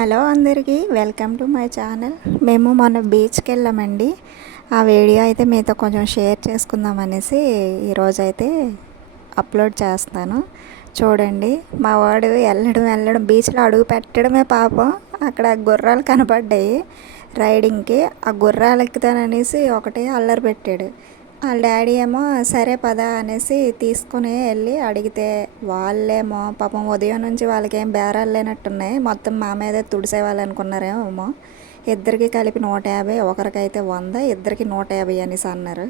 Hello అందరికీ welcome to my channel. మేము మొన్న బీచ్కి వెళ్ళామండి. ఆ వీడియో అయితే మీతో కొంచెం షేర్ చేసుకుందాం అనేసి ఈరోజైతే అప్లోడ్ చేస్తాను. చూడండి, మా వాడు వెళ్ళడం బీచ్లో అడుగు పెట్టడమే పాపం. అక్కడ గుర్రాలు కనపడ్డాయి రైడింగ్కి. ఆ గుర్రాలు ఎక్కుతాననేసి ఒకటే అల్లరి పెట్టాడు. వాళ్ళ డాడీ ఏమో సరే పద అనేసి తీసుకుని వెళ్ళి అడిగితే వాళ్ళేమో పాపం ఉదయం నుంచి వాళ్ళకేం బేరాలు లేనట్టున్నాయి. మొత్తం మా మీదే తుడిసేవాళ్ళు అనుకున్నారేమో. ఇద్దరికి కలిపి 150, ఒకరికైతే 100, ఇద్దరికి 150 అనేసి అన్నారు.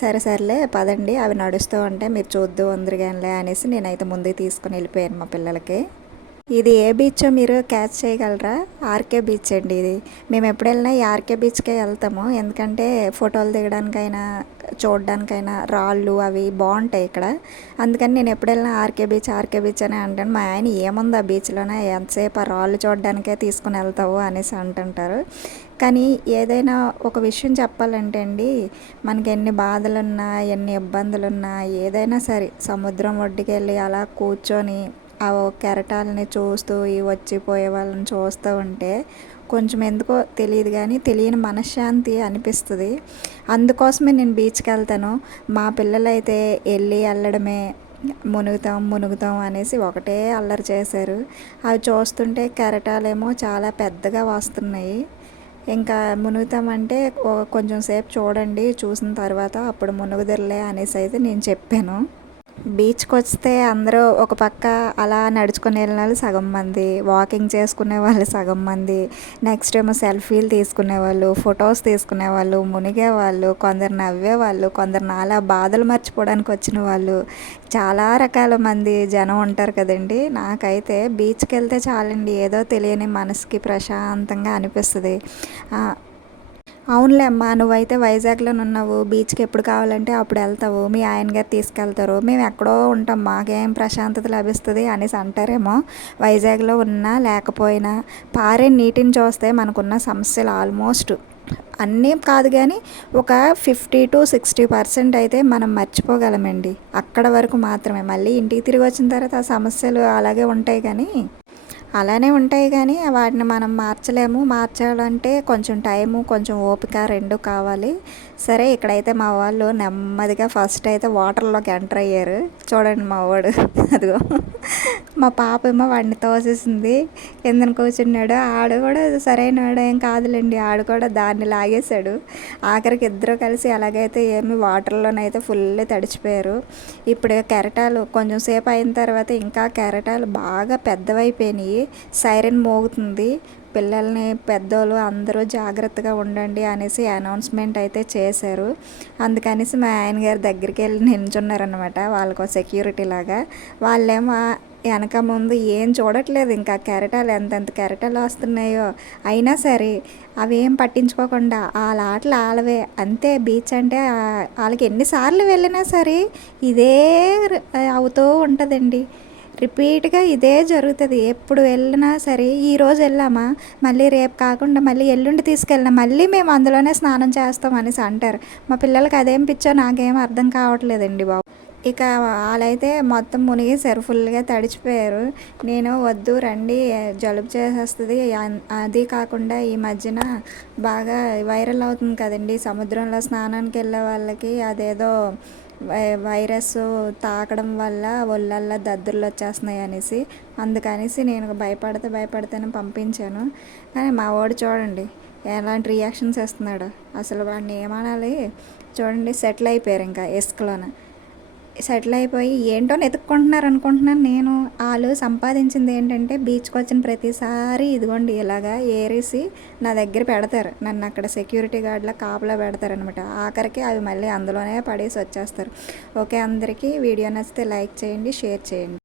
సరేలే పదండి, అవి నడుస్తూ ఉంటే మీరు చూద్దు అందరిగానిలే అనేసి నేనైతే ముందుకు తీసుకుని వెళ్ళిపోయాను మా పిల్లలకి. ఇది ఏ బీచో మీరు క్యాచ్ చేయగలరా? ఆర్కే బీచ్ అండి ఇది. మేము ఎప్పుడు వెళ్ళినా ఈ ఆర్కే బీచ్కే వెళ్తాము. ఎందుకంటే ఫోటోలు దిగడానికైనా చూడడానికైనా రాళ్ళు అవి బాగుంటాయి ఇక్కడ. అందుకని నేను ఎప్పుడు వెళ్ళినా ఆర్కే బీచ్ అని అంటాను. మా ఆయన ఏముంది ఆ బీచ్లోనే, ఎంతసేపు ఆ రాళ్ళు చూడడానికే తీసుకుని వెళ్తావు అనేసి అంటుంటారు. కానీ ఏదైనా ఒక విషయం చెప్పాలంటే అండి, మనకి ఎన్ని బాధలున్నా ఎన్ని ఇబ్బందులున్నా ఏదైనా సరే సముద్రం ఒడ్డుకి వెళ్ళి అలా కూర్చొని ఆ కెరటాలని చూస్తూ ఈ వచ్చిపోయే వాళ్ళని చూస్తూ ఉంటే కొంచెం ఎందుకో తెలియదు కానీ తెలియని మనశ్శాంతి అనిపిస్తుంది. అందుకోసమే నేను బీచ్కి వెళ్తాను. మా పిల్లలైతే వెళ్ళడమే మునుగుతాం అనేసి ఒకటే అల్లరి చేశారు. అవి చూస్తుంటే కెరటాలేమో చాలా పెద్దగా వస్తున్నాయి. ఇంకా మునుగుతామంటే కొంచెం సేపు చూడండి, చూసిన తర్వాత అప్పుడు మునుగుదరులే అనేసి అయితే నేను చెప్పాను. బీచ్కి వస్తే అందరూ ఒక పక్క అలా నడుచుకుని వెళ్ళిన వాళ్ళు సగం మంది, వాకింగ్ చేసుకునే వాళ్ళు సగం మంది, నెక్స్ట్ ఏమో సెల్ఫీలు తీసుకునేవాళ్ళు, ఫొటోస్ తీసుకునేవాళ్ళు, మునిగేవాళ్ళు, కొందరు నవ్వేవాళ్ళు, కొందరు నాలా బాధలు మర్చిపోవడానికి వచ్చిన వాళ్ళు, చాలా రకాల మంది జనం ఉంటారు కదండి. నాకైతే బీచ్కి వెళ్తే చాలండి, ఏదో తెలియని మనసుకి ప్రశాంతంగా అనిపిస్తుంది. అవునులే అమ్మా, నువ్వైతే వైజాగ్లో ఉన్నావు, బీచ్కి ఎప్పుడు కావాలంటే అప్పుడు వెళ్తావు, మీ ఆయన గారు తీసుకెళ్తారు, మేము ఎక్కడో ఉంటాం, మాకేం ప్రశాంతత లభిస్తుంది అనేసి అంటారేమో. వైజాగ్లో ఉన్నా లేకపోయినా పారే నీటిని చూస్తే మనకున్న సమస్యలు ఆల్మోస్ట్ అన్నీ కాదు కానీ ఒక 50-60% అయితే మనం మర్చిపోగలమండి. అక్కడ వరకు మాత్రమే. మళ్ళీ ఇంటికి తిరిగి వచ్చిన తర్వాత ఆ సమస్యలు అలాగే ఉంటాయి కానీ వాటిని మనం మార్చాలంటే కొంచెం టైము, కొంచెం ఓపిక రెండు కావాలి. సరే, ఇక్కడైతే మా వాళ్ళు నెమ్మదిగా ఫస్ట్ అయితే వాటర్లోకి ఎంటర్ అయ్యారు. చూడండి మా వాడు అదిగో. మా పాప ఏమో వాడిని తోసేసింది, కిందన కూర్చున్నాడు. ఆడు కూడా సరైన వాడు ఏం కాదులేండి, ఆడు కూడా దాన్ని లాగేశాడు. ఆఖరికి ఇద్దరు కలిసి ఎలాగైతే ఏమి వాటర్లోనైతే ఫుల్ తడిచిపోయారు. ఇప్పుడు కెరటాలు కొంచెం సేపు అయిన తర్వాత ఇంకా కెరటాలు బాగా పెద్దవైపోయినాయి. సైరన్ మోగుతుంది. పిల్లల్ని పెద్దోళ్ళు అందరూ జాగ్రత్తగా ఉండండి అనేసి అనౌన్స్మెంట్ అయితే చేశారు. అందుకనేసి మా ఆయన గారి దగ్గరికి వెళ్ళి నిల్చున్నారనమాట, వాళ్ళకు సెక్యూరిటీ లాగా. వాళ్ళేమో వెనక ముందు ఏం చూడట్లేదు, ఇంకా కెరటాలు ఎంతెంత కెరటాలు వస్తున్నాయో. అయినా సరే అవి ఏం పట్టించుకోకుండా వాళ్ళ ఆటలు ఆలవే అంతే. బీచ్ అంటే వాళ్ళకి ఎన్నిసార్లు వెళ్ళినా సరే ఇదే అవుతూ ఉంటుందండి. రిపీట్గా ఇదే జరుగుతుంది. ఎప్పుడు వెళ్ళినా సరే ఈరోజు వెళ్ళామా, మళ్ళీ రేపు కాకుండా మళ్ళీ ఎల్లుండి తీసుకెళ్ళినా మళ్ళీ మేము అందులోనే స్నానం చేస్తాం అనేసి అంటారు. మా పిల్లలకి అదేం పిచ్చో నాకేం అర్థం కావట్లేదండి బాబు. ఇక వాళ్ళైతే మొత్తం మునిగేశారు, ఫుల్గా తడిచిపోయారు. నేను వద్దు రండి, జలుబు చేసేస్తుంది. అది కాకుండా ఈ మధ్యన బాగా వైరల్ అవుతుంది కదండి, సముద్రంలో స్నానానికి వెళ్ళే వాళ్ళకి అదేదో వైరస్ తాకడం వల్ల ఒళ్ళల్లో దద్దుర్లు వచ్చేస్తున్నాయి అనేసి. అందుకనేసి నేను భయపడితేనే పంపించాను. కానీ మా వాడు చూడండి ఎలాంటి రియాక్షన్స్ ఇస్తున్నాడు. అసలు వాడిని ఏమనాలి. చూడండి, సెటిల్ అయిపోయారు, ఇంకా ఇసుకలోన సెటిల్ అయిపోయి ఏంటో వెతుక్కుంటున్నారు అనుకుంటున్నాను నేను. వాళ్ళు సంపాదించింది ఏంటంటే బీచ్కి వచ్చిన ప్రతిసారి ఇదిగోండి ఇలాగా ఏరేసి నా దగ్గర పెడతారు. నన్ను అక్కడ సెక్యూరిటీ గార్డ్లా కాపలా పెడతారనమాట. ఆఖరికి అవి మళ్ళీ అందులోనే పడేసి వచ్చేస్తారు. ఓకే, అందరికీ వీడియో నచ్చితే లైక్ చేయండి, షేర్ చేయండి.